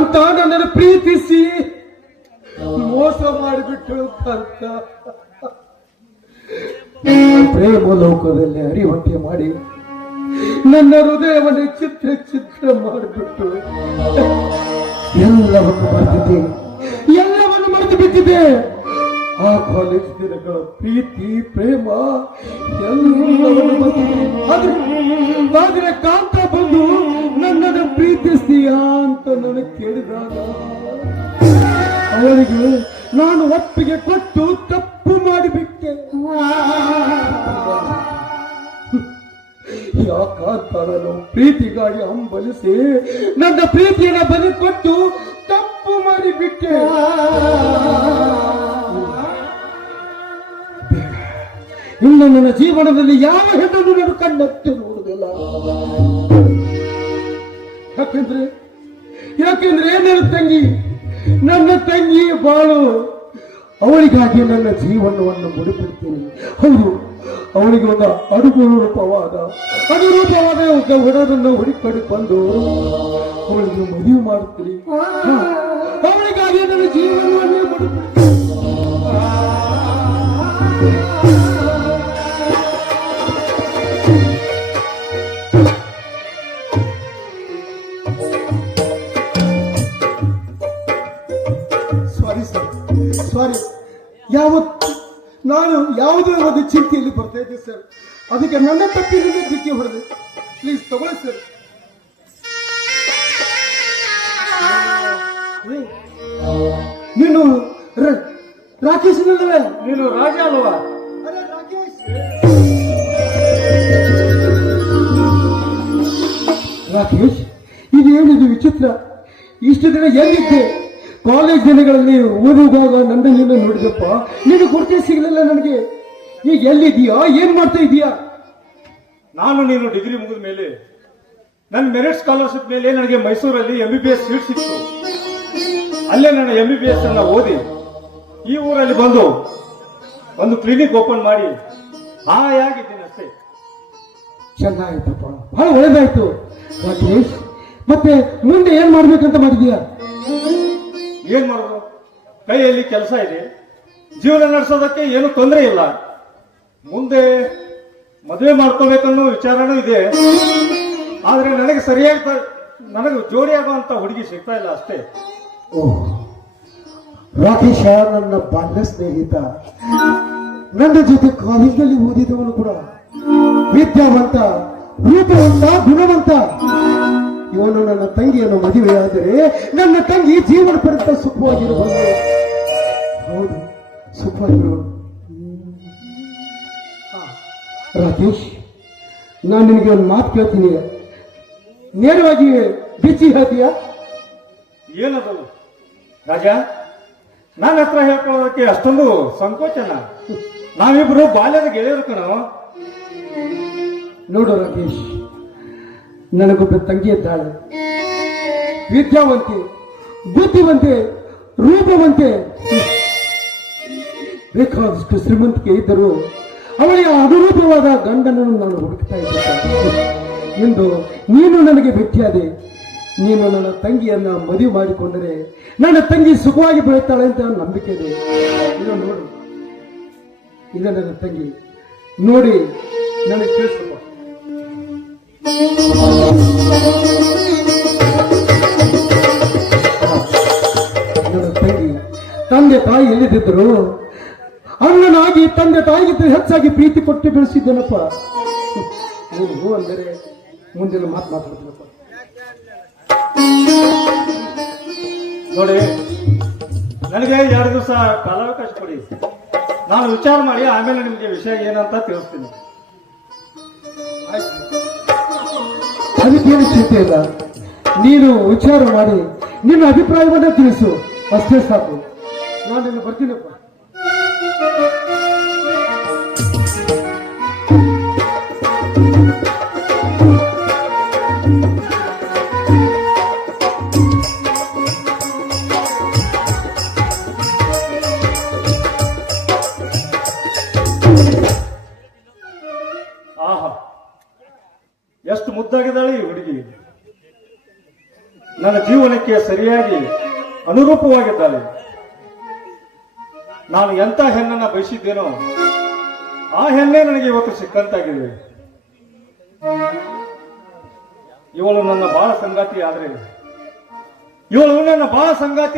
ಕಾಂತ ನನ್ನನ್ನು ಪ್ರೀತಿಸಿ ಮೋಸ ಮಾಡಿಬಿಟ್ಟು ಕಾಂತ. ಪ್ರೇಮ ಲೋಕದಲ್ಲಿ ಹರಿವಂತೆ ಮಾಡಿ ನನ್ನ ಹೃದಯವನ್ನು ಚಿತ್ರ ಚಿತ್ರ ಮಾಡಿಬಿಟ್ಟು ಎಲ್ಲವನ್ನು ಮರೆತು ಬಿಟ್ಟಿದೆ. ಆ ಕಾಲೇಜ್ ದಿನಗಳ ಪ್ರೀತಿ ಪ್ರೇಮ ಎಲ್ಲವನ್ನು ಆದರೆ ಕಾಂತ ಬಂದು ನನ್ನನ್ನು ಪ್ರೀತಿಸ್ತೀಯಾ ಅಂತ ನನಗೆ ಕೇಳಿದಾಗ ಅವರಿಗೆ ನಾನು ಒಪ್ಪಿಗೆ ಕೊಟ್ಟು ತಪ್ಪು ಮಾಡಿಬಿಟ್ಟೆ. ಯಾಕಾಂತ ನಾನು ಪ್ರೀತಿಗಾಗಿ ಹಂಬಲಿಸಿ ನನ್ನ ಪ್ರೀತಿಯನ್ನು ಬಲಿ ಕೊಟ್ಟು ತಪ್ಪು ಮಾಡಿಬಿಟ್ಟೆ. ಇನ್ನು ನನ್ನ ಜೀವನದಲ್ಲಿ ಯಾವ ಹೆಣ್ಣನ್ನು ನಾನು ಕಣ್ಣೆತ್ತಿ ನೋಡುವುದಿಲ್ಲ. ಯಾಕೆಂದ್ರೆ ನನ್ನ ತಂಗಿ ಬಾಳು, ಅವಳಿಗಾಗಿ ನನ್ನ ಜೀವನವನ್ನು ಮುಡಿಪಿಡ್ತೀನಿ. ಹೌದು, ಅವಳಿಗೆ ಒಂದು ಅನುರೂಪವಾದ ಹುಡುಗರನ್ನು ಹುಡುಕಿ ಬಂದು ಅವಳಿಗೆ ಮದುವೆ ಮಾಡುತ್ತೀನಿ. ಅವಳಿಗಾಗಿ ನನ್ನ ಜೀವನವನ್ನೇ ಮುಡಿಪಿಡ್ತೀನಿ. ಸಾರಿ, ನಾನು ಯಾವುದೋ ಒಂದು ಚಿಂತೆಯಲ್ಲಿ ಬರ್ತಾ ಇದ್ದೆ ಸರ್. ಅದಕ್ಕೆ ನನ್ನ ತಪ್ಪಿನಿಂದ ಡಿಕ್ಕಿ ಹೊಡೆದೆ. ಪ್ಲೀಸ್ ತಗೊಳ್ಳಿ ಸರ್. ನೀನು ರಾಕೇಶ್ ಅಲ್ಲವೇ? ನೀನು ರಾಜ ಅಲ್ವಾ? ಅರೆ ರಾಕೇಶ್, ಇದೇನಿದು ವಿಚಿತ್ರ? ಇಷ್ಟು ದಿನ ಎಲ್ಲಿದ್ದೆ? ಕಾಲೇಜ್ ದಿನಗಳಲ್ಲಿ ಓದುವಾಗ ನನ್ನ ನೀನು ನೋಡಿದಪ್ಪ, ನೀನು ಗುರುತೇ ಸಿಗಲಿಲ್ಲ ನನಗೆ. ಈಗ ಎಲ್ಲಿದೀಯಾ? ಏನ್ ಮಾಡ್ತಾ ಇದೀಯಾ? ನಾನು ನೀನು ಡಿಗ್ರಿ ಮುಗಿದ ಮೇಲೆ ನನ್ನ ಮೆರಿಟ್ ಸ್ಕಾಲರ್ಶಿಪ್ ಮೇಲೆ ನನಗೆ ಮೈಸೂರಲ್ಲಿ MBBS ಸೀಟ್ ಸಿಕ್ತು. ಅಲ್ಲೇ ನನ್ನ MBBS ಅನ್ನ ಓದಿ ಈ ಊರಲ್ಲಿ ಬಂದು ಒಂದು ಕ್ಲಿನಿಕ್ ಓಪನ್ ಮಾಡಿ ಹಾಯಾಗಿದ್ದೀನಿ ಅಷ್ಟೇ. ಚೆನ್ನಾಗಿತ್ತಪ್ಪ, ಬಹಳ ಒಳ್ಳೇದಾಯ್ತು. ರಾಕೇಶ್, ಮತ್ತೆ ಮುಂದೆ ಏನ್ ಮಾಡ್ಬೇಕಂತ ಮಾಡಿದೀಯಾ? ಏನ್ ಮಾಡೋದು? ಕೈಯಲ್ಲಿ ಕೆಲಸ ಇದೆ, ಜೀವನ ನಡೆಸೋದಕ್ಕೆ ಏನು ತೊಂದರೆ ಇಲ್ಲ. ಮುಂದೆ ಮದುವೆ ಮಾಡ್ಕೋಬೇಕನ್ನೋ ವಿಚಾರನೂ ಇದೆ. ಆದ್ರೆ ನನಗೆ ನನಗೆ ಜೋಡಿ ಆಗುವಂತ ಹುಡುಗಿ ಸಿಗ್ತಾ ಇಲ್ಲ ಅಷ್ಟೇ. ರಾಕೇಶ ನನ್ನ ಬಾಲ್ಯ ಸ್ನೇಹಿತ, ನನ್ನ ಜೊತೆ ಕಾಲೇಜಿನಲ್ಲಿ ಓದಿದವನು ಕೂಡ, ವಿದ್ಯಾವಂತ, ರೂಪವಂತ, ಗುಣವಂತ. ಇವನು ನನ್ನ ತಂಗಿಯನ್ನು ಮದುವೆಯಾದರೆ ನನ್ನ ತಂಗಿ ಜೀವನ ಪರ್ಯಂತ ಸುಖವಾಗಿರಬಹುದು. ಹೌದು, ಸುಖವಾಗಿರೋದು. ರಾಕೇಶ್, ನಾನು ನಿನಗೆ ಒಂದು ಮಾತು ಕೇಳ್ತೀನಿ, ನೇರವಾಗಿ ಬಿಚ್ಚಿ ಹೇಳ್ತೀಯಾ? ಏನದು ರಾಜ? ನನ್ನ ಹತ್ರ ಹೇಳ್ಕೊಳ್ಳೋದಕ್ಕೆ ಅಷ್ಟೊಂದು ಸಂಕೋಚನ? ನಾವಿಬ್ರು ಬಾಲ್ಯದ ಗೆಳೆಯರು ಕಣೋ. ನೋಡು ರಾಕೇಶ್, ನನಗೊಬ್ಬ ತಂಗಿ ಇದ್ದಾಳೆ, ವಿದ್ಯಾವಂತೆ, ಬುದ್ಧಿವಂತೆ, ರೂಪವಂತೆ, ಬೇಕಾದಷ್ಟು ಶ್ರೀಮಂತಿಕೆ ಇದ್ದರೂ ಅವಳಿಗೆ ಅನುರೂಪವಾದ ಗಂಡನನ್ನು ನಾನು ಹುಡುಕ್ತಾ ಇದ್ದೆ. ಎಂದು ನೀನು ನನಗೆ ಭೇಟಿಯಾದೆ. ನೀನು ನನ್ನ ತಂಗಿಯನ್ನ ಮದುವೆ ಮಾಡಿಕೊಂಡರೆ ನನ್ನ ತಂಗಿ ಸುಖವಾಗಿ ಬೆಳುತ್ತಾಳೆ ಅಂತ ನಂಬಿಕೆ ಇದೆ. ಇದು ನೋಡು, ಇದು ನನ್ನ ತಂಗಿ, ನೋಡಿ ನನಗೆ ತಿಳಿಸಪ್ಪ. ನನ್ನ ತಂಗಿ ತಂದೆ ತಾಯಿ ಎಲ್ಲಿದ್ದರು, ಅಣ್ಣನಾಗಿ ತಂದೆ ತಾಯಿಗಿಂತ ಹೆಚ್ಚಾಗಿ ಪ್ರೀತಿ ಕೊಟ್ಟು ಬೆಳೆಸಿದ್ದೇನಪ್ಪ. ನೀನು ಅಂದರೆ ಮುಂದಿನ ಮಾತಾಡ್ತೀನಪ್ಪ. ನೋಡಿ, ನನಗೆ 2 ದಿವಸ ಕಾಲಾವಕಾಶ ಕೊಡಿ. ನಾನು ವಿಚಾರ ಮಾಡಿ ಆಮೇಲೆ ನಿಮಗೆ ವಿಷಯ ಏನಂತ ತಿಳಿಸ್ತೀನಿ. ಅದಕ್ಕೇನು ಚಿಂತೆ ಇಲ್ಲ, ನೀನು ವಿಚಾರ ಮಾಡಿ ನಿನ್ನ ಅಭಿಪ್ರಾಯವನ್ನ ತಿಳಿಸು, ಅಷ್ಟೇ ಸಾಕು. ನಾನು ನಿನ್ನ ಬರ್ತೀನಪ್ಪ. ಆಹಾ, ಎಷ್ಟು ಮುದ್ದಾಗಿದ್ದಾಳೆ ಈ ಹುಡುಗಿ. ನನ್ನ ಜೀವನಕ್ಕೆ ಸರಿಯಾಗಿ ಅನುರೂಪವಾಗಿದ್ದಾಳೆ. ನಾನು ಎಂಥ ಹೆಣ್ಣನ್ನ ಬಯಸಿದ್ದೇನೋ ಆ ಹೆಣ್ಣೆ ನನಗೆ ಇವತ್ತು ಸಿಕ್ಕಂತಾಗಿದೆ. ಇವಳು ನನ್ನ ಬಾಳ ಸಂಗಾತಿ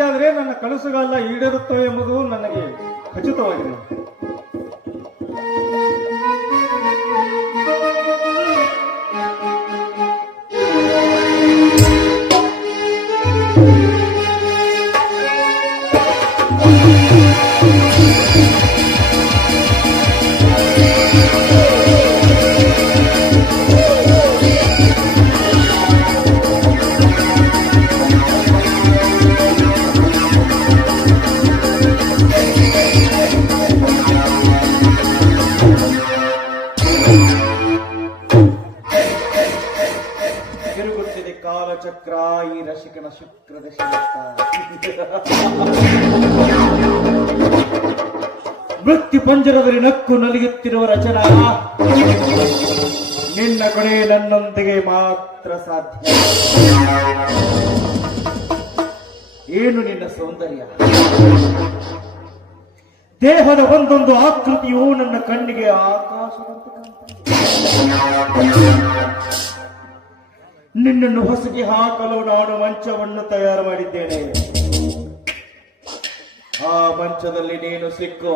ಆದ್ರೆ ನನ್ನ ಕನಸುಗಳೆಲ್ಲ ಈಡೇರುತ್ತವೆ ಎಂಬುದು ನನಗೆ ಖಚಿತವಾಗಿದೆ. ತಿರುಗುತ್ತಿದೆ ಕಾಲಚಕ್ರ ಈ ರಸಿಕನ ಶುಕ್ರದ ಮೃತ್ಯು ಪಂಜರದಲ್ಲಿ ನಕ್ಕು ನಲಿಯುತ್ತಿರುವ ರಚನಾ, ನಿನ್ನ ಕೊನೆ ನನ್ನೊಂದಿಗೆ ಮಾತ್ರ ಸಾಧ್ಯ. ಏನು ನಿನ್ನ ಸೌಂದರ್ಯ, ದೇಹದ ಒಂದೊಂದು ಆಕೃತಿಯು ನನ್ನ ಕಣ್ಣಿಗೆ ಆಕಾಶದಂತೆ ಕಾಣುತ್ತದೆ. ನಿನ್ನನ್ನು ಹೊಸಗೆ ಹಾಕಲು ನಾನು ಮಂಚವನ್ನು ತಯಾರು ಮಾಡಿದ್ದೇನೆ. ಆ ಮಂಚದಲ್ಲಿ ನೀನು ಸಿಕ್ಕು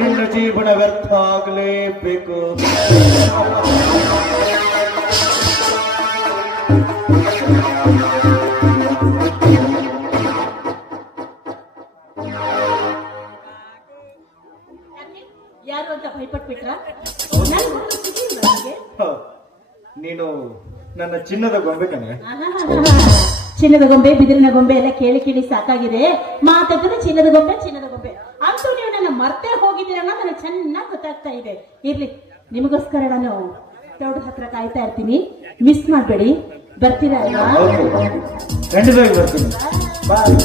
ನಿನ್ನ ಜೀವನ ವ್ಯರ್ಥ ಆಗಲೇಬೇಕು. ಯಾರು ಅಂತ ಭಯಪಟ್ಬಿಟ್ರ? ನೀನು ನನ್ನ ಚಿನ್ನದ ಗೊಂಬೆ ಕಣೆ. ಚಿನ್ನದ ಗೊಂಬೆ, ಬಿದಿರಿನ ಗೊಂಬೆ ಎಲ್ಲ ಕೇಳಿ ಕೇಳಿ ಸಾಕಾಗಿದೆ. ಮಾತಾಡಿದ್ರೆ ಚಿನ್ನದ ಗೊಂಬೆ ಅಂತೂ ನೀವು ನನ್ನ ಮರ್ತೇ ಹೋಗಿದ್ದೀರ ಅನ್ನೋದು ನನಗೆ ಚೆನ್ನಾಗಿ ಗೊತ್ತಾಗ್ತಾ ಇದೆ. ಇರ್ಲಿ, ನಿಮಗೋಸ್ಕರ ನಾನು ತೋಟದ ಹತ್ರ ಕಾಯ್ತಾ ಇರ್ತೀನಿ. ಮಿಸ್ ಮಾಡಬೇಡಿ. ಬರ್ತೀರಾ ಅಲ್ವಾ? ಖಂಡಿತವಾಗಿ ಬರ್ತೀನಿ. ಬಾಯ್.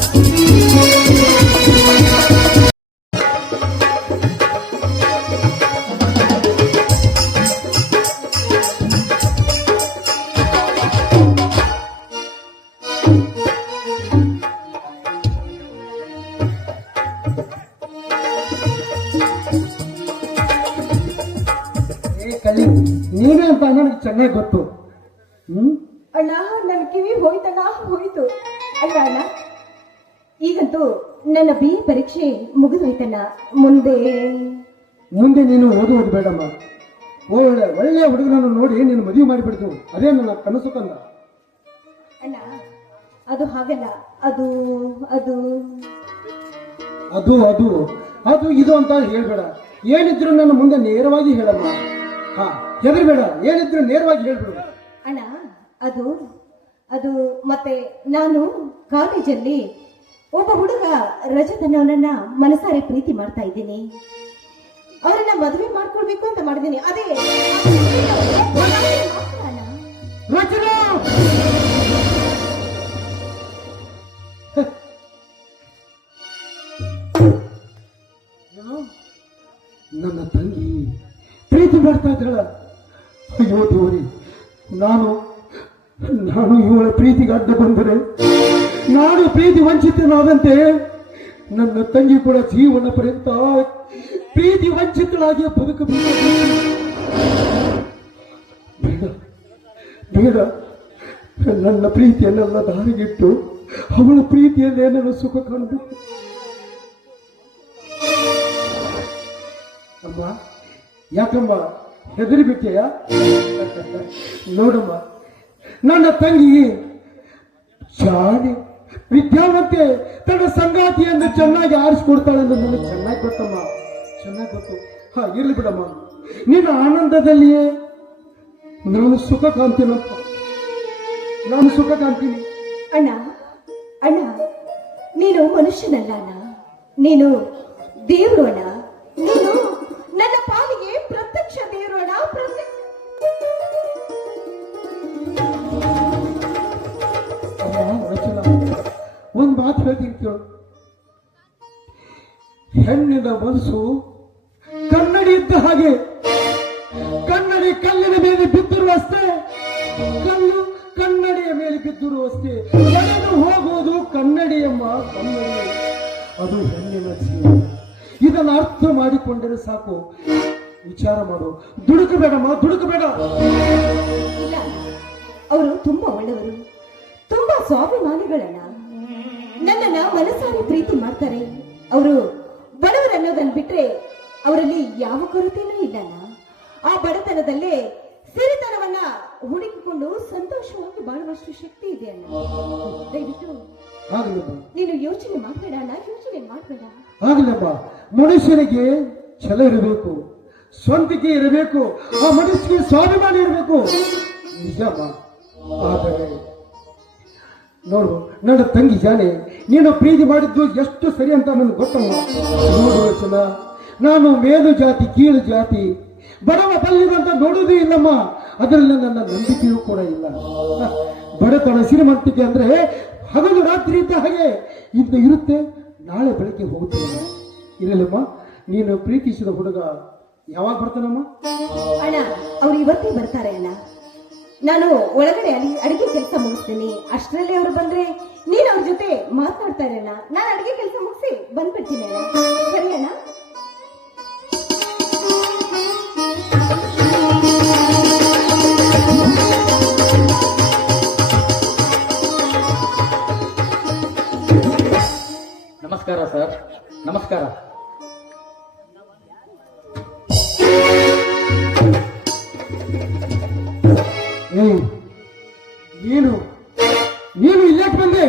ಕಲಿ, ನೀನೇ ಅಂತ ನನಗೆ ಚೆನ್ನಾಗಿ ಗೊತ್ತು. ಅಣ್ಣ, ನನ್ನ ಕಿವಿ ಹೋಯ್ತಣ್ಣ, ಹೋಯ್ತು. ಅಲ್ಲ ಅಣ್ಣ, ಈಗಂತೂ ನನ್ನ ಬಿ ಪರೀಕ್ಷೆ ಮುಗಿದೋಯ್ತಣ್ಣ. ಮುಂದೆ ನೀನು ಓದುವುದು ಬೇಡಮ್ಮ. ಒಳ್ಳೆಯ ಹುಡುಗನನ್ನು ನೋಡಿ ನೀನು ಮದುವೆ ಮಾಡಿಬಿಡ್ತು. ಅದೇ ನನ್ನ ಕನಸು ಕಂದ. ಅಣ್ಣ, ಅದು ಹಾಗಲ್ಲ. ಅದು ಅದು ಅದು ಅದು ಅದು ಇದು ಅಂತ ಹೇಳ್ಬೇಡ. ಏನಿದ್ರು ನನ್ನ ಮುಂದೆ ನೇರವಾಗಿ ಹೇಳಮ್ಮ. ಹಾ, ಹೆದರ್ಬೇಡ. ಏನಿದ್ರು ನೇರವಾಗಿ ಹೇಳ್ಬಿಡು. ಅಣ್ಣ, ಅದು ಅದು ಮತ್ತೆ ನಾನು ಕಾಲೇಜಲ್ಲಿ ಒಬ್ಬ ಹುಡುಗ ರಜತ್ ಅನ್ನೋನನ್ನ ಮನಸಾರಿ ಪ್ರೀತಿ ಮಾಡ್ತಾ ಇದ್ದೀನಿ. ಅವರನ್ನ ಮದುವೆ ಮಾಡ್ಕೊಳ್ಬೇಕು ಅಂತ ಮಾಡಿದ್ದೀನಿ. ಅದೇ ರಚನಾ, ನನ್ನ ತಂಗಿ ಪ್ರೀತಿ ಮಾಡ್ತಾ ಇದ್ದಾಳ. ಅಯ್ಯೋ ದೇವರೇ, ನಾನು ಇವಳ ಪ್ರೀತಿಗೆ ಅಡ್ಡ ಬಂದರೆ ನಾನು ಪ್ರೀತಿ ವಂಚಿತನಾದಂತೆ ನನ್ನ ತಂಗಿ ಕೂಡ ಜೀವನ ಪರ್ಯಂತ ಪ್ರೀತಿ ವಂಚಿತಳಾಗಿ ಬದುಕಬೇಕು. ಬೇಡ ಬೇಡ, ನನ್ನ ಪ್ರೀತಿಯನ್ನೆಲ್ಲ ದಾರಿಗಿಟ್ಟು ಅವಳ ಪ್ರೀತಿಯಲ್ಲೇ ನನ್ನ ಸುಖ ಕಾಣಬೇಕು. ಅಮ್ಮ, ಯಾಕಮ್ಮ ಹೆದರಿಬಿಟ್ಟೆಯ? ನೋಡಮ್ಮ, ನನ್ನ ತಂಗಿ ಶಾಲೆ ವಿದ್ಯಾವಂತೆ, ತನ್ನ ಸಂಗಾತಿಯನ್ನು ಚೆನ್ನಾಗಿ ಆರಿಸಿಕೊಡ್ತಾಳೆಂದು ನನಗೆ ಚೆನ್ನಾಗಿ ಗೊತ್ತಮ್ಮ, ಚೆನ್ನಾಗಿ ಗೊತ್ತು. ಹಾ, ಇರ್ಲಿ ಬಿಡಮ್ಮ. ನಿನ್ನ ಆನಂದದಲ್ಲಿಯೇ ನಾನು ಸುಖ ಕಾಣ್ತೀನಪ್ಪ, ನಾನು ಸುಖ ಕಾಣ್ತೀನಿ. ಅಣ್ಣ ಅಣ್ಣ, ನೀನು ಮನುಷ್ಯನಲ್ಲ ಅಣ್ಣ, ನೀನು ದೇವರು ಅಣ್ಣ. ನೀನು ನನ್ನ ಪಾಲಿಗೆ ಪ್ರತ್ಯಕ್ಷ ದೇವರು ಅಣ್ಣ, ಪ್ರತ್ಯಕ್ಷ. ಒಂದು ಮಾತು ಹೇಳ್ತೀನಿ ಕೇಳು. ಹೆಣ್ಣಿನ ಮನಸ್ಸು ಕನ್ನಡಿ ಇದ್ದ ಹಾಗೆ. ಕನ್ನಡಿ ಕಲ್ಲಿನ ಮೇಲೆ ಬಿದ್ದರೂ ಅಷ್ಟೇ, ಕಲ್ಲು ಕನ್ನಡಿ ಕನ್ನಡಿಯ ಮೇಲೆ ಬಿದ್ದರು ಅಷ್ಟೇ ಎಳೆದು ಹೋಗುವುದು ಕನ್ನಡಿಯಮ್ಮ ಕನ್ನಡಿ, ಅದು ಹೆಣ್ಣಿನ ಜೀವನ. ಇದನ್ನು ಅರ್ಥ ಮಾಡಿಕೊಂಡರೆ ಸಾಕು. ವಿಚಾರ ಮಾಡು, ದುಡುಕಬೇಡಮ್ಮ, ದುಡುಕಬೇಡ. ಇಲ್ಲ, ಅವರು ತುಂಬಾ ಒಳ್ಳೆಯವರು, ತುಂಬಾ ಸ್ವಾಭಿಮಾನಿಗಳನ್ನ. ನನ್ನನ್ನ ಮನಸಾರಿ ಪ್ರೀತಿ ಮಾಡ್ತಾರೆ. ಅವರು ಬಡವರು ಅನ್ನೋದನ್ನ ಬಿಟ್ರೆ ಅವರಲ್ಲಿ ಯಾವ ಕೊರತೆನೂ ಇಲ್ಲಣ್ಣ. ಆ ಬಡತನದಲ್ಲೇ ಸಿರಿತನವನ್ನ ಹುಡುಕಿಕೊಂಡು ಸಂತೋಷವಾಗಿ ಬಾಳುವಷ್ಟು ಶಕ್ತಿ ಇದೆ ಅಣ್ಣ. ದಯವಿಟ್ಟು ಆಗಲಿಲ್ಲ, ನೀನು ಯೋಚನೆ ಮಾಡಬೇಡ ಅಣ್ಣ, ಯೋಚನೆ ಮಾಡಬೇಡ. ಆಗಲಿಲ್ಲ. ಮನುಷ್ಯನಿಗೆ ಛಲ ಇರಬೇಕು, ಸ್ವಂತಿಕೆ ಇರಬೇಕು, ಆ ಮನುಷ್ಯನಿಗೆ ಸ್ವಾಭಿಮಾನ ಇರಬೇಕು. ನಿಜಮ್ಮ. ಆದರೆ ನೋಡು, ನನ್ನ ತಂಗಿ ಜಾನೆ, ನೀನು ಪ್ರೀತಿ ಮಾಡಿದ್ದು ಎಷ್ಟು ಸರಿ ಅಂತ ನನಗೆ ಗೊತ್ತಲ್ಲ. ನೋಡು ವಚನ, ನಾನು ಮೇಲು ಜಾತಿ ಕೀಳು ಜಾತಿ ಬಡವ ಬಲ್ಲಿದಂತ ನೋಡುವುದೇ ಇಲ್ಲಮ್ಮ. ಅದರಲ್ಲಿ ನನ್ನ ನಂಬಿಕೆಯೂ ಕೂಡ ಇಲ್ಲ. ಬಡತನ ಶ್ರೀಮಂತಿಕೆ ಅಂದ್ರೆ ಹಗಲು ರಾತ್ರಿ ಇದ್ದ ಹಾಗೆ ಇಂದು ಇರುತ್ತೆ, ನಾಳೆ ಬೆಳಗ್ಗೆ ಹೋಗುತ್ತೇನೆ. ಇರಲಮ್ಮ, ನೀನು ಪ್ರೀತಿಸಿದ ಹುಡುಗ ಯಾವಾಗ ಬರ್ತಾನಮ್ಮ? ಅಣ್ಣ, ಅವ್ರು ಇವತ್ತೇ ಬರ್ತಾರೆ ಅಣ್ಣ. ನಾನು ಒಳಗಡೆ ಅಡಿಗೆ ಕೆಲಸ ಮುಗಿಸ್ತೀನಿ. ಅಷ್ಟರಲ್ಲಿ ಅವರು ಬಂದ್ರೆ ನೀನು ಅವ್ರ ಜೊತೆ ಮಾತನಾಡ್ತಾ ಇರಣ್ಣ. ನಾನು ಅಡಿಗೆ ಕೆಲಸ ಮುಗಿಸಿ ಬಂದ್ಬಿಡ್ತೀನಿ ಅಣ್ಣ. ಸರಿ ಅಣ್ಣ? ನಮಸ್ಕಾರ ಸರ್, ನಮಸ್ಕಾರ. ಏಯ್, ನೀನು ನೀನು ಇಲ್ಲಾಕ್ ಬಂದೆ?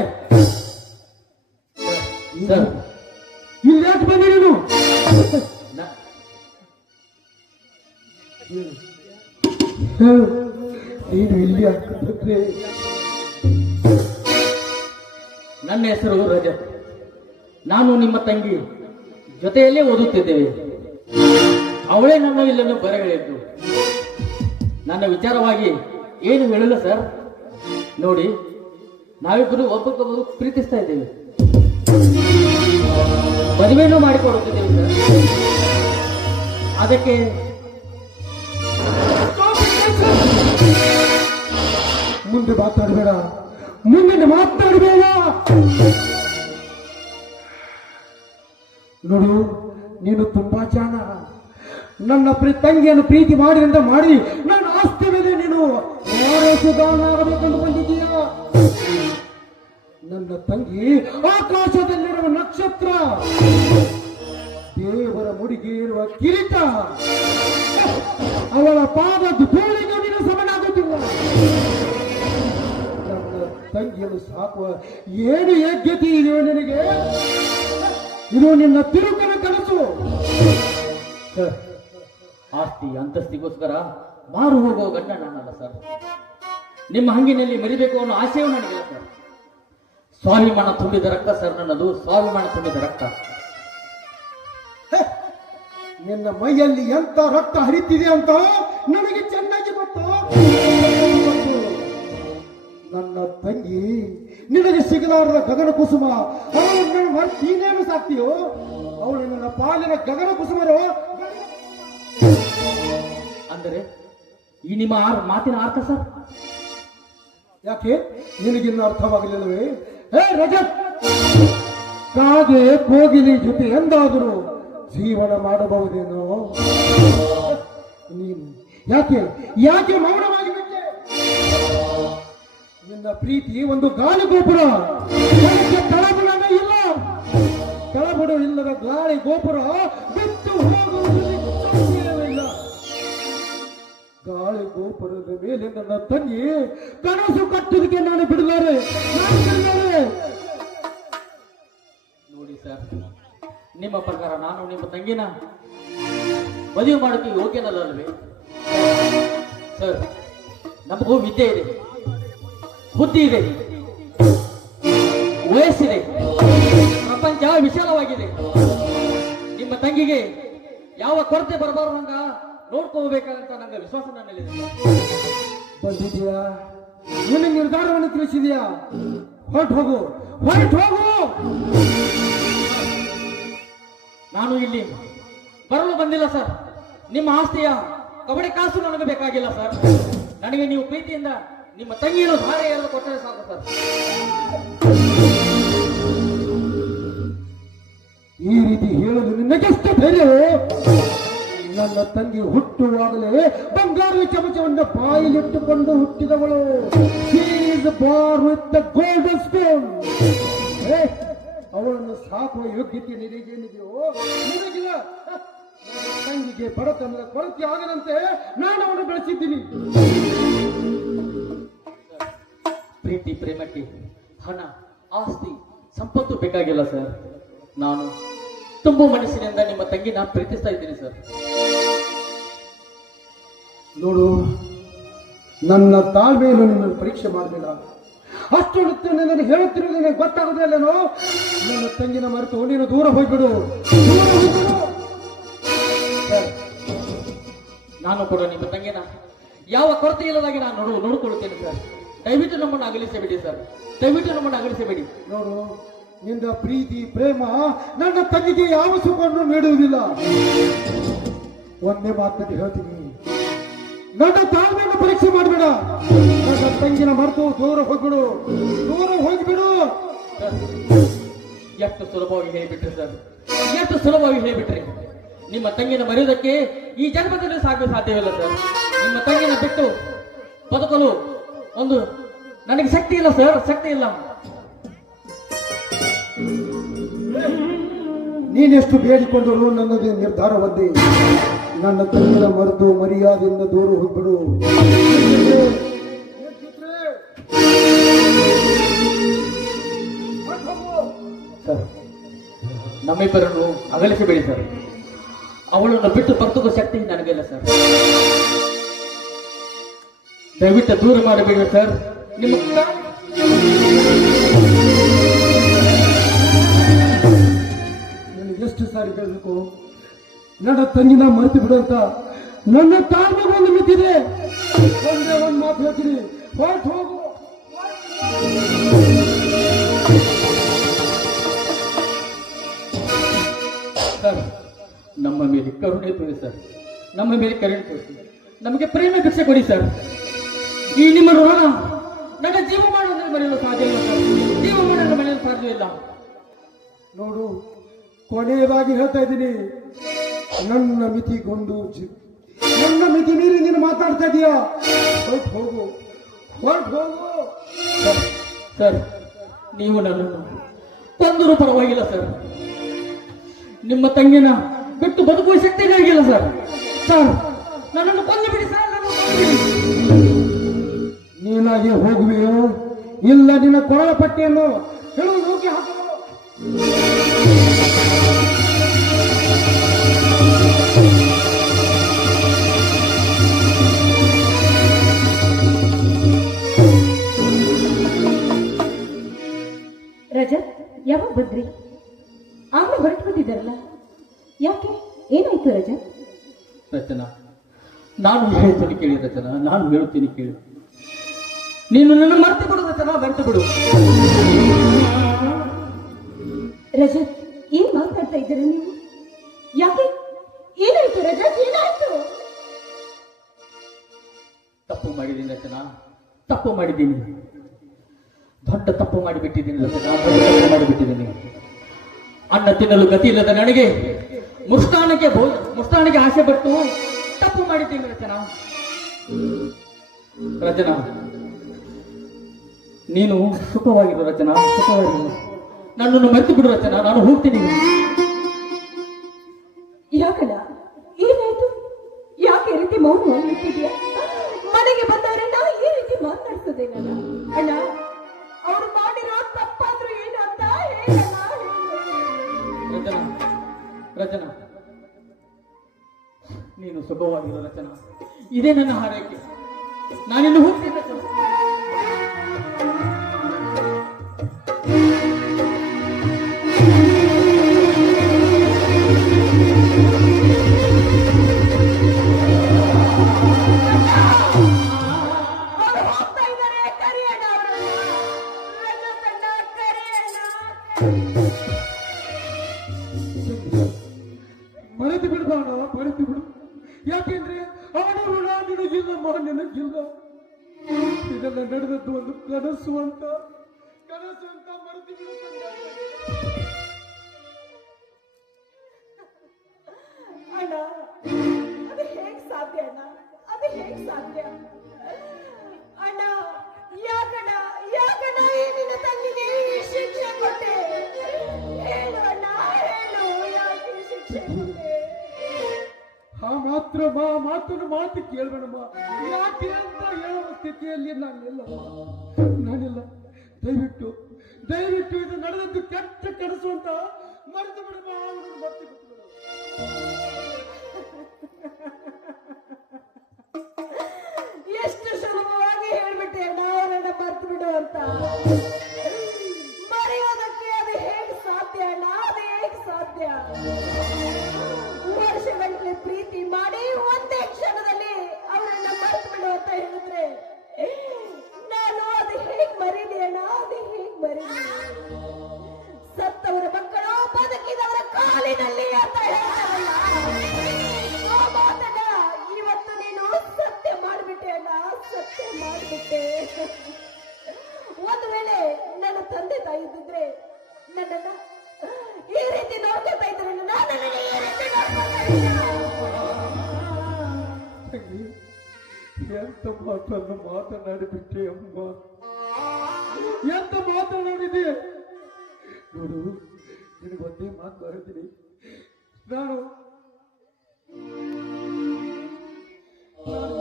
ಸರ್, ಇಲ್ಲಾಕ್ ಬಂದೆ ನೀನು? ನ- ನೀನು ಇಲ್ಲಿ ಹಾಕಿದ್ರೆ ನನ್ನ ಹೆಸರು ರಜತ್. ನಾನು ನಿಮ್ಮ ತಂಗಿ ಜೊತೆಯಲ್ಲೇ ಓದುತ್ತಿದ್ದೇವೆ. ಅವಳೇ ನನ್ನ ಇಲ್ಲನ್ನು ಬರ ಹೇಳಿದ್ದು. ನನ್ನ ವಿಚಾರವಾಗಿ ಏನು ಹೇಳಿಲ್ಲ ಸರ್. ನೋಡಿ, ನಾವಿಬ್ಬರು ಒಬ್ಬರಿಗೊಬ್ಬರು ಪ್ರೀತಿಸ್ತಾ ಇದ್ದೇವೆ, ಮದುವೆನೂ ಮಾಡಿಕೊಡುತ್ತಿದ್ದೇವೆ ಸರ್. ಅದಕ್ಕೆ ಮುಂದೆ ಮಾತಾಡಬೇಡ, ಮುಂದೆ ಮಾತಾಡಬೇಡ. ನೋಡು, ನೀನು ತುಂಬಾ ಜಾಣ. ನನ್ನ ತಂಗಿಯನ್ನು ಪ್ರೀತಿ ಮಾಡಿದಂತ ಮಾಡಿ ನನ್ನ ಆಸ್ತಿ ಮೇಲೆ ನೀನು ಆಗಬೇಕೆಂದು ಬಂದಿದ್ದೀಯ. ನನ್ನ ತಂಗಿ ಆಕಾಶದಲ್ಲಿರುವ ನಕ್ಷತ್ರ, ದೇವರ ಮುಡಿಗೆ ಇರುವ ಕಿರೀಟ, ಅವಳ ಪಾದದ ಧೂಳಿಗೆ ನೀನು ಸಮನಾಗುತ್ತಿಲ್ಲ. ನನ್ನ ತಂಗಿಯನ್ನು ಸಾಕುವ ಏನು ಯೋಗ್ಯತೆ ಇದೆಯೋ ನಿನಗೆ? ಇದು ನಿನ್ನ ತಿರುಕನ ಕನಸು. ಸರ್, ಆಸ್ತಿ ಅಂತಸ್ತಿಗೋಸ್ಕರ ಮಾರು ಹೋಗುವ ಗಂಡ ನಾನಲ್ಲ ಸರ್. ನಿಮ್ಮ ಹಂಗಿನಲ್ಲಿ ಮರಿಬೇಕು ಅನ್ನೋ ಆಸೆಯೂ ನನಗಿಲ್ಲ ಸರ್. ಸ್ವಾಭಿಮಾನ ತುಂಬಿದ ರಕ್ತ ಸರ್ ನನ್ನದು, ಸ್ವಾಭಿಮಾನ ತುಂಬಿದ ರಕ್ತ. ನಿನ್ನ ಮೈಯಲ್ಲಿ ಎಂತ ರಕ್ತ ಹರಿತಿದೆ ಅಂತ ನನಗೆ ಚೆನ್ನಾಗಿ ಗೊತ್ತು. ನನ್ನ ತಂಗಿ ನಿನಗೆ ಸಿಗಲಾರದ ಗಗನ ಕುಸುಮ. ಅವಳನ್ನು ನೀನೇನು ಸಾಕ್ತೀಯೋ, ಅವಳು ನನ್ನ ಪಾಲಿನ ಗಗನ ಕುಸುಮರು. ಅಂದರೆ ಈ ನಿಮ್ಮ ಮಾತಿನ ಅರ್ಥ ಸರ್? ಯಾಕೆ ನಿನಗಿನ್ನು ಅರ್ಥವಾಗಲಿಲ್ಲವೇ? ಹೇ ರಜತ್, ಕಾಗೆ ಕೋಗಿಲಿ ಜೊತೆ ಎಂದಾದರೂ ಜೀವನ ಮಾಡಬಹುದೇನೋ? ನೀನು ಯಾಕೆ ಯಾಕೆ ಮೌನವಾಗಿ ಬಿಟ್ಟೆ? ನಿನ್ನ ಪ್ರೀತಿ ಒಂದು ಗಾಳಿ ಗೋಪುರ, ಅದಕ್ಕೆ ತಳಬುಡನೇ ಇಲ್ಲ. ತಳಬುಡ ಇಲ್ಲದ ಗಾಳಿ ಗೋಪುರ ಬಿಟ್ಟು ಹೋಗುವುದಕ್ಕೆ ಸಾಧ್ಯವಿಲ್ಲ. ಗಾಳಿ ಗೋಪುರದ ಮೇಲೆ ನನ್ನ ತಂಗಿ ಕನಸು ಕಟ್ಟುವುದಕ್ಕೆ ನಾನು ಬಿಡಲಾರೆ. ನೋಡಿ ಸರ್, ನಿಮ್ಮ ಪ್ರಕಾರ ನಾನು ನಿಮ್ಮ ತಂಗಿನ ಮದುವೆ ಮಾಡೋಕ್ಕೆ ಯೋಗ್ಯನಲ್ಲವೇ ಸರ್? ನಮಗೂ ವಿದ್ಯೆ ಇದೆ, ಬುದ್ಧಿ ಇದೆ, ವಯಸ್ಸಿದೆ, ಪ್ರಪಂಚ ವಿಶಾಲವಾಗಿದೆ. ನಿಮ್ಮ ತಂಗಿಗೆ ಯಾವ ಕೊರತೆ ಬರಬಾರ್ದಂಗ ನೋಡ್ಕೋಬೇಕಾಗಂತ ನಂಗೆ ವಿಶ್ವಾಸ ನನ್ನಲ್ಲಿದೆ. ಬಂದಿದ್ಯಾ? ನಿನ್ನ ನಿರ್ಧಾರವನ್ನು ತಿಳಿಸಿದ್ಯಾ? ಹೊರಟು ಹೋಗು, ಹೊರಟು ಹೋಗು. ನಾನು ಇಲ್ಲಿ ಬರಲು ಬಂದಿಲ್ಲ ಸರ್. ನಿಮ್ಮ ಆಸ್ತಿಯ ಕಬಡ್ಡಿ ಕಾಸು ನನಗೆ ಬೇಕಾಗಿಲ್ಲ ಸರ್. ನನಗೆ ನೀವು ಪ್ರೀತಿಯಿಂದ ನಿಮ್ಮ ತಂಗಿಯನ್ನು ಧಾರೆ ಎರೆದು ಕೊಟ್ಟರೆ ಸಾಕು ಸರ್. ಈ ರೀತಿ ಹೇಳಲು ನಿನಗೆಷ್ಟು ಧೈರ್ಯವೇ? ನನ್ನ ತಂಗಿ ಹುಟ್ಟುವಾಗಲೇ ಬಂಗಾರದ ಚಮಚವನ್ನು ಬಾಯಿಲಿಟ್ಟುಕೊಂಡು ಹುಟ್ಟಿದವಳು. She is born with the golden spoon. ಅವಳನ್ನು ಸಾಕುವ ಯೋಗ್ಯತೆ ನಿನಗೇನಿದೆಯೋ ನಿನಗಿಲ್ಲ. ನನ್ನ ತಂಗಿಗೆ ಬಡತನದ ಕೊರತೆ ಆಗದಂತೆ ನಾನು ಅವನು ಬೆಳೆಸಿದ್ದೀನಿ. ಪ್ರೀತಿ ಪ್ರೇಮಕ್ಕೆ ಹಣ ಆಸ್ತಿ ಸಂಪತ್ತು ಬೇಕಾಗಿಲ್ಲ ಸರ್. ನಾನು ತುಂಬಾ ಮನಸ್ಸಿನಿಂದ ನಿಮ್ಮ ತಂಗಿ ನಾನು ಪ್ರೀತಿಸ್ತಾ ಇದ್ದೀನಿ ಸರ್. ನೋಡು, ನನ್ನ ತಾಳ್ಮೆಯನ್ನು ನಿನ್ನನ್ನು ಪರೀಕ್ಷೆ ಮಾಡಬೇಡ. ಅಷ್ಟು ನನಗೆ ಹೇಳುತ್ತಿರುವುದು ನಿನಗೆ ಗೊತ್ತಾಗುದಿಲ್ಲನೋ? ನನ್ನ ತಂಗಿನ ಮರೆತು ನೀನು ದೂರ ಹೋಗ್ಬಿಡು. ನಾನು ಕೂಡ ನಿಮ್ಮ ತಂಗಿನ ಯಾವ ಕೊರತೆ ಇಲ್ಲದಾಗಿ ನಾನು ನೋಡಿಕೊಳ್ಳುತ್ತೇನೆ ಸರ್. ದಯವಿಟ್ಟು ನಮ್ಮನ್ನು ಅಗಲಿಸಬೇಡಿ ಸರ್, ದಯವಿಟ್ಟು ನಮ್ಮನ್ನು ಅಗಲಿಸಬೇಡಿ. ನೋಡು, ನಿನ್ನ ಪ್ರೀತಿ ಪ್ರೇಮ ನನ್ನ ತಂಗಿಗೆ ಯಾವ ಸುಖವನ್ನು ನೀಡುವುದಿಲ್ಲ. ಒಂದೇ ಮಾತನ್ನು ಹೇಳ್ತೀನಿ, ನನ್ನ ತಾಳ್ಮೆಯನ್ನು ಪರೀಕ್ಷೆ ಮಾಡಬೇಡ. ನನ್ನ ತಂಗಿನ ಮರೆತು ದೂರ ಹೋಗ್ಬಿಡು, ದೂರ ಹೋಗ್ಬಿಡು. ಎಷ್ಟು ಸುಲಭವಾಗಿ ಹೇಳಿಬಿಟ್ರಿ ಸರ್, ಎಷ್ಟು ಸುಲಭವಾಗಿ ಹೇಳಿಬಿಟ್ರಿ. ನಿಮ್ಮ ತಂಗಿನ ಮರೆಯುವುದಕ್ಕೆ ಈ ಜನ್ಮದಲ್ಲಿ ಸಾಧ್ಯವಿಲ್ಲ ಸರ್. ನಿಮ್ಮ ತಂಗಿನ ಬಿಟ್ಟು ಬದುಕಲು ಒಂದು ನನಗೆ ಶಕ್ತಿ ಇಲ್ಲ ಸರ್, ಶಕ್ತಿ ಇಲ್ಲ. ನೀನೆಷ್ಟು ಬೇಡಿಕೊಂಡರೂ ನನ್ನದೇ ನಿರ್ಧಾರ ಒಂದೇ. ನನ್ನ ತಂಗಿನ ಮರೆತು ಮರ್ಯಾದೆಯಿಂದ ದೂರ ಹೋಗ್ಬಿಡು. ಸರ್, ನಮ್ಮಿಬ್ಬರನ್ನು ಅಗಲಿಸಬೇಡಿ ಸರ್. ಅವಳನ್ನು ಬಿಟ್ಟು ಬದುಕುವ ಶಕ್ತಿ ನನಗಿಲ್ಲ ಸರ್. ದಯವಿಟ್ಟು ದೂರ ಮಾಡಬೇಡಿ ಸರ್. ನಿಮ್ಮ ನನಗೆ ಎಷ್ಟು ಸಾರಿ ಕೇಳಬೇಕು, ನನ್ನ ತಂಗಿನ ಮರೆತು ಬಿಡು ಅಂತ. ನನ್ನ ತಾಳ್ಮೆಗೆ ಒಂದು ಮಿತಿದೆ. ಒಂದೇ ಒಂದು ಮಾತು ಹೇಳ್ತೀನಿ, ಹೊರಟು ಹೋಗು. ಸರ್, ನಮ್ಮ ಮೇಲೆ ಕರುಣೆ ತೋರಿ ಸರ್, ನಮ್ಮ ಮೇಲೆ ಕರುಣೆ ತೋರಿಸಿ ನಮಗೆ ಪ್ರೇಮ ಭಿಕ್ಷೆ ಕೊಡಿ ಸರ್. ಈ ನಿಮ್ಮ ಋಣ ನನ್ನ ಜೀವ ಮಾಡೋದ್ರೆ ಮರೆಯಲು ಸಾಧ್ಯ ಇಲ್ಲ ಸರ್, ಜೀವ ಮಾಡಲು ಮರೆಯಲು ಸಾಧ್ಯ ಇಲ್ಲ. ನೋಡು, ಕೊನೆಯದಾಗಿ ಹೇಳ್ತಾ ಇದ್ದೀನಿ, ನನ್ನ ನನ್ನ ಮಿತಿ ಮೀರಿ ನೀನು ಮಾತಾಡ್ತಾ ಇದೀಯಾ? ಹೊರಟು ಹೋಗು, ಹೊರಟು ಹೋಗು. ಸರ್, ನೀವು ನನ್ನನ್ನು ಕೊಂದರೂ ಪರವಾಗಿಲ್ಲ ಸರ್. ನಿಮ್ಮ ತಂಗಿನ ಬಿಟ್ಟು ಬದುಕುವ ಶಕ್ತಿ ನನಗಿಲ್ಲ ಸರ್. ಸರ್, ನನ್ನನ್ನು ಕೊಂದು ಬಿಡಿ ಸರ್, ನನ್ನನ್ನು ಕೊಂದು ಬಿಡಿ. ನೀನಾಗಿ ಹೋಗುವೆಯೋ ಇಲ್ಲ ನಿನ್ನ ಕೊರಳ ಪಟ್ಟಿಯನ್ನು ಹೇಳುವುದು ಹೋಗಿ ಹಾಕೋ. ರಜತ್, ಯಾವಾಗ ಬಂದ್ರಿ? ಆಮೇಲೆ ಹೊರಟು ಬಂದಿದ್ದಾರಲ್ಲ, ಯಾಕೆ? ಏನಾಯ್ತು ರಜತ್? ರಚನಾ, ನಾನು ಹೇಳ್ತೀನಿ ಕೇಳಿ ರಚನಾ, ನಾನು ಹೇಳುತ್ತೀನಿ ಕೇಳಿ. ನೀನು ನನ್ನ ಮರೆತು ಬಿಡು ರಚನಾ, ಮರೆತು ಬಿಡು. ರಜತ್, ಏನ್ ಮಾತಾಡ್ತಾ ಇದ್ದೀರಾ ನೀವು? ಯಾಕೆ? ಏನಾಯ್ತು ರಜತ್, ಏನಾಯ್ತು? ತಪ್ಪು ಮಾಡಿದ್ದೀನಿ ರಚನಾ, ತಪ್ಪು ಮಾಡಿದ್ದೀನಿ. ದೊಡ್ಡ ತಪ್ಪು ಮಾಡಿಬಿಟ್ಟಿದ್ದೀನಿ ರಚನಾ, ದೊಡ್ಡ ತಪ್ಪು ಮಾಡಿಬಿಟ್ಟಿದ್ದೀನಿ. ಅನ್ನ ತಿನ್ನಲು ಗತಿ ಇಲ್ಲದ ನನಗೆ ಮುಷ್ಟಾಣಿಗೆ ಆಸೆ ಪಟ್ಟು ತಪ್ಪು ಮಾಡಿದ್ದೀನಿ ರಚನಾ. ರಚನಾ, ನೀನು ಸುಖವಾಗಿರು ರಚನಾ, ಸುಖವಾಗಿರು. ನನ್ನನ್ನು ಮರೆತು ಬಿಡು ರಚನಾ, ನಾನು ಹೋಗ್ತೀನಿ. ಯಾಕಲ್ಲ, ಏನಾಯ್ತು? ಯಾಕೆ ಈ ರೀತಿ ಮೌನವಾಗಿ ನಿಂತಿದ್ಯಾ? ಮನೆಗೆ ಬಂದವರನ್ನ ಈ ರೀತಿ ಮಾತನಾಡ್ಸೋದೇನಲ್ಲ ಅಣ್ಣ. ಅವ್ರು ಮಾಡಿರೋ ತಪ್ಪಾದ್ರೂ ಏನು ಅಂತ ಹೇಳಲ್ಲ. ರಚನಾ, ರಚನಾ, ನೀನು ಸುಖವಾಗಿರು ರಚನಾ, ಇದೇ ನನ್ನ ಹಾರೈಕೆ. ನಾನಿನ್ನು ಹೋಗ್ತೀನಿ ರಚನಾ. ಹೋಗ್ತಾ ಇದ್ದಾರೆ, ಕರಿಯಣ್ಣ ಅವರನ್ನ. ರಜತಣ್ಣ, ಕರಿಯಣ್ಣ. ಮರೆತು ಬಿಡಬೇಡ, ಮರೆತು ಬಿಡು. ಯಾಕೆಂದ್ರೆ ಅವನು ಋಣ ನಿನಗಿಲ್ಲ, ನಿನಗಿಲ್ಲ. ಇದೆಲ್ಲ ನಡೆದದ್ದು ಒಂದು ಕನಸು ಅಂತ ಮರೆತು ಬಿಡುತ್ತಂತೆ. ಅಣ್ಣ ಅದು ಹೇಗ್ ಸಾಧ್ಯ ಅಣ್ಣ, ಅದು ಹೇಗ್ ಸಾಧ್ಯ ಅಣ್ಣ? ಯಾಕಣ್ಣ ಈ ನಿನ್ನ ತಂಗಿಗೆ ಈ ಶಿಕ್ಷೆ ಕೊಟ್ಟೆ? ಹೇಳು ಅಣ್ಣ, ಹೇಳು, ಯಾಕೆ ಈ ಶಿಕ್ಷೆ ಕೊಟ್ಟೆ? ಮಾತು ಕೇಳ್ಬೇಡಮ್ಮ. ಯಾಕೆ ಅಂತ ಹೇಳುವ ಸ್ಥಿತಿಯಲ್ಲಿ ನಾನಿಲ್ಲ. ದಯವಿಟ್ಟು ಇದು ನಡೆದದ್ದು ಕೆಟ್ಟ ಕನಸು ಅಂತ ಮರೆತು ಬಿಡಮ್ಮ. ಮರೆತು ಬಿಟ್ಟು ಎಷ್ಟು ಸುಲಭವಾಗಿ ಹೇಳ್ಬಿಟ್ಟೆ ಅವರನ್ನ ಮರ್ತು ಬಿಡು ಅಂತ. ಮರೆಯೋದಕ್ಕೆ ಅದು ಹೇಗೆ ಸಾಧ್ಯ ಅಣ್ಣ, ಅದು ಹೇಗೆ ಸಾಧ್ಯ? ವರ್ಷಗಟ್ಟಲೆ ಪ್ರೀತಿ ಮಾಡಿ ಒಂದೇ ಕ್ಷಣದಲ್ಲಿ ಅವರನ್ನ ಮರ್ತು ಬಿಡು ಅಂತ ಹೇಳಿದ್ರೆ ನಾನು ಅದು ಹೇಗ್ ಮರೀಲಿ ಅಣ್ಣ, ಅದು ಹೇಗ್ ಮರೀಲಿ? ಸತ್ತವರ ಮಕ್ಕಳು ಬದುಕಿದವರ ಕಾಲಿನಲ್ಲಿ ಅಂತ ಹೇಳ್ತಾರಲ್ಲ, ಆ ಮಾತನ್ನ ಇವತ್ತು ನೀನು ಸತ್ಯ ಮಾಡಿಬಿಟ್ಟೆ ಅಣ್ಣ, ಸತ್ಯ ಮಾಡಿಬಿಟ್ಟೆ. ಒಂದು ವೇಳೆ ನನ್ನ ತಂದೆ ತಾಯಿ ಇದ್ದಿದ್ರೆ ನನ್ನನ್ನ ಈ ರೀತಿ ನೋಡ್ಕೊತಾ ಇದ್ರೆ ನಾನು ಈ ರೀತಿ ನೋಡ್ಕೊತಾ ಇದ್ದೆ. ತಂಗಿ, ಎಂತ ಮಾತನ್ನು ಮಾತನಾಡಿಬಿಟ್ಟೆ ಅಮ್ಮ, ಎಂತ ಮಾತನಾಡಿದೆ ನೋಡು. ನಿನಗೆ ಒಂದೇ ಮಾತು ಬರುತ್ತೀನಿ. ನಾನು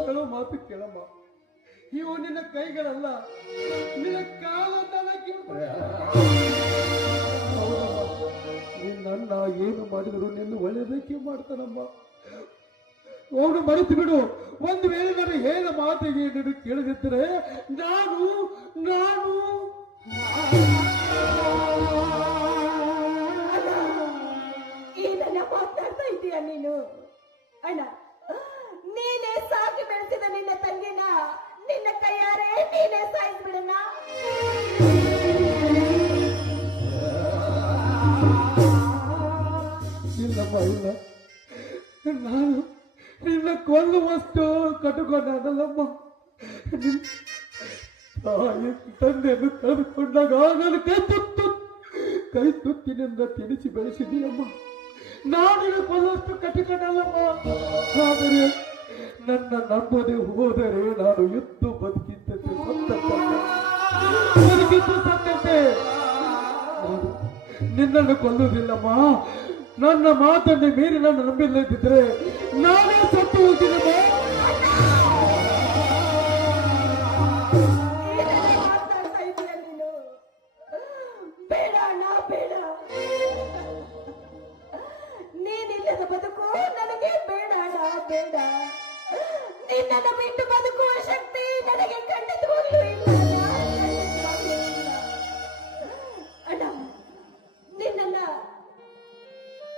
ಹೇಳೋ ಮಾತು ಕೇಳಮ್ಮ. ಇವು ನಿನ್ನ ಕೈಗಳಲ್ಲ, ನಿನ್ನ ಕಾಲನ್ನ ನನ್ನ ಏನು ಮಾಡಿದ್ರು ನಿನ್ನ ಒಳ್ಳೆಯದಕ್ಕೆ ಮಾಡ್ತಾನಮ್ಮ. ಅವನು ಮರೆತು ಬಿಡು. ಒಂದು ವೇಳೆ ನಾನು ಹೇಳ ಮಾತಿಗೆ ನೀನು ಕೇಳದಿದ್ದರೆ ನಾನು ಏನನ್ನ ಮಾತಾಡ್ತಾ ಇದೀಯ ನೀನು? ಅಣ್ಣ, ನೀನೇ ಸಾಕಿ ಬೆಳೆಸಿದ ನಿನ್ನ ತಂಗಿನ ನಿನ್ನ ಕೈಯಾರೆ ನೀನೇ ಸಾಯಿಸ್ಬಿಡಣ್ಣ. ಇಲ್ಲಮ್ಮ, ಇಲ್ಲ. ನಾನು ನಿನ್ನ ಕೊಲ್ಲುವಷ್ಟು ಕಟ್ಟುಕೊಂಡಲ್ಲಮ್ಮ. ತಾಯಿ ತಂದೆಯನ್ನು ಕಳೆದುಕೊಂಡಾಗ ನಾನು ಕೈ ತುತ್ತಿನಿಂದ ತಿನಿಸಿ ಬೆಳೆಸಿದೀಯಮ್ಮ. ನಾನು ಕೊಲ್ಲುವಷ್ಟು ಕಟ್ಟಿಕೊಂಡಲ್ಲಮ್ಮ. ಆದರೆ ನನ್ನ ನಂಬದೆ ಹೋದರೆ ನಾನು ಎದ್ದು ಬದುಕಿದ್ದಂತೆ ಸತ್ತಂತೆ. ನಾನು ನಿನ್ನನ್ನು ಕೊಲ್ಲುವುದಿಲ್ಲಮ್ಮ. ನನ್ನ ಮಾತನ್ನು ಮೀರಿ ನಾನು ನಂಬಿಲ್ಲದಿದ್ರೆ ನಾನೇ ಸತ್ತು ಹೋಗ್ತೀನಮ್ಮ. ಮಾತಾಡ್ತಾ ಇದೀಯ ನೀನು? ಬೇಡ ಅಣ್ಣ, ಬೇಡ. ನೀನಿಲ್ಲದ ಬದುಕು ನನಗೆ ಬೇಡ ಅಣ್ಣ, ಬೇಡ. ನಿನ್ನನ್ನು ಬಿಟ್ಟು ಬದುಕುವ ಶಕ್ತಿ ನನಗೆ ಖಂಡಿತವಾಗ್ಲೂ ಇಲ್ಲ ಅಣ್ಣ. ನಿನ್ನನ್ನ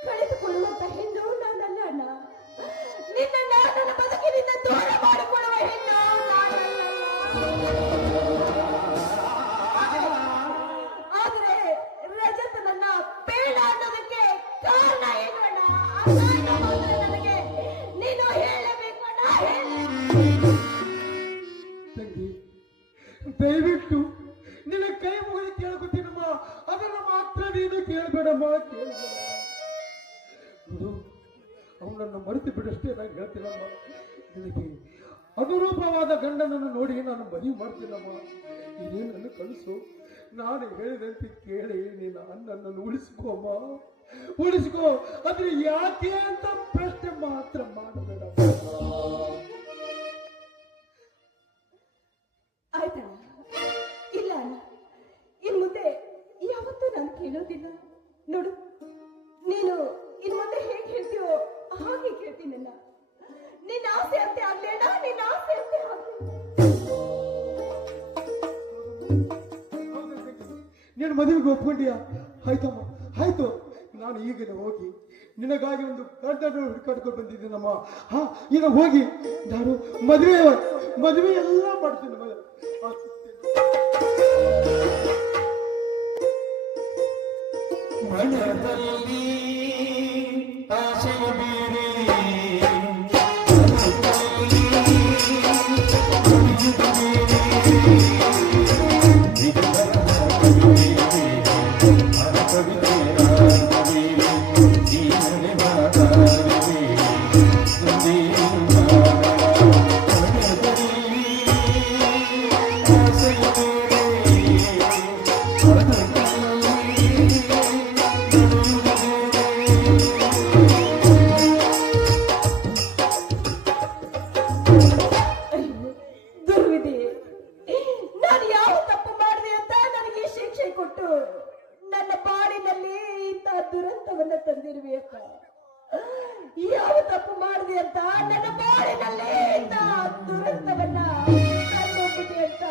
ಕಳೆದುಕೊಳ್ಳುವಂತ ಹೆಣ್ಣು ನಾನಲ್ಲ ಅಣ್ಣ. ನಿನ್ನನ್ನ ನನ್ನ ಬದುಕಿನಿಂದ ದೂರ ಮಾಡಿಕೊಳ್ಳುವ ಹೆಣ್ಣು ನಾನಲ್ಲ. ಆದ್ರೆ ರಜತ್ ನನ್ನ ಬೇಡ ಅನ್ನೋದಕ್ಕೆ ಕಾರಣ ಏನು ಅಣ್ಣ? ಆ ಕಾರಣ ಮಾತ್ರ ನನಗೆ ನೀನು ಹೇಳಬೇಕು ಅಣ್ಣ, ತಂಗಿ, ದಯವಿಟ್ಟು ನಿನ್ನ ಕೈ ಮುಗಿದು ಕೇಳ್ಕೊತೀನಮ್ಮ. ಅದನ್ನು ಮಾತ್ರ ನೀನು ಕೇಳಬೇಡಮ್ಮ, ಕೇಳಬೇಡ. ಅವನನ್ನು ಮರೆತು ಬಿಡಷ್ಟೇ ನಾನು ಹೇಳ್ತೀನಮ್ಮ. ನಿನಗೆ ಅನುರೂಪವಾದ ಗಂಡನನ್ನು ನೋಡಿ ನಾನು ಮದುವೆ ಮಾಡ್ತೀನಮ್ಮ. ಇದೇನನ್ನು ಕಳಿಸು. ನಾನು ಹೇಳಿದಂತೆ ಕೇಳಿ ನೀನು ಅಣ್ಣನನ್ನು ಉಳಿಸ್ಕೋಮ್ಮ, ಉಳಿಸ್ಕೋ. ಆದ್ರೆ ಯಾಕೆ ಅಂತ ಪ್ರಶ್ನೆ ಮಾತ್ರ ಮಾಡಬೇಡ. ಆಯ್ತಣ್ಣ, ಇಲ್ಲ ಅಣ್ಣ, ಇನ್ ಮುಂದೆ ಯಾವತ್ತೂ ನಾನು ಕೇಳೋದಿಲ್ಲ. ನೋಡು, ನೀನು ಇನ್ ಮುಂದೆ ಹೇಗೆ ಹೇಳ್ತೀಯೋ ಹಾಗೆ ಕೇಳ್ತೀನಲ್ಲ. ನಿನ್ನ ಆಸೆ ಅಂತೆ ಆಗ್ಲಿ ಅಣ್ಣ, ನಿನ್ನ ಆಸೆ ಅಂತೆ ಆಗ್ಲಿ. ನೀನು ಮದುವೆಗೆ ಒಪ್ಕೊಂಡಿಯಾ? ಆಯ್ತಮ್ಮ, ಆಯ್ತು. ನಾನು ಈಗಲೇ ಹೋಗಿ ನಿನಗಾಗಿ ಒಂದು ಗಂಡನ್ನು ಹುಡುಕಾಡ್ಕೊಂಡು ಬಂದಿದ್ದೀನಮ್ಮ. ಈಗ ಹೋಗಿ ನಾನು ಮದುವೆ ಎಲ್ಲ ಮಾಡ್ತೀನಿ. ಮನದಲ್ಲಿ ಆಸೆಯ ಬೀರಿ ಮನದಲ್ಲಿ ಯಾವ ತಪ್ಪು ಮಾಡಿದೆ ಅಂತ ನನ್ನ ಬಾಳಿನಲ್ಲಿ ದುರಂತವನ್ನ ತಂದೋಗ್ಬಿಟ್ಟೆ ಅಂತ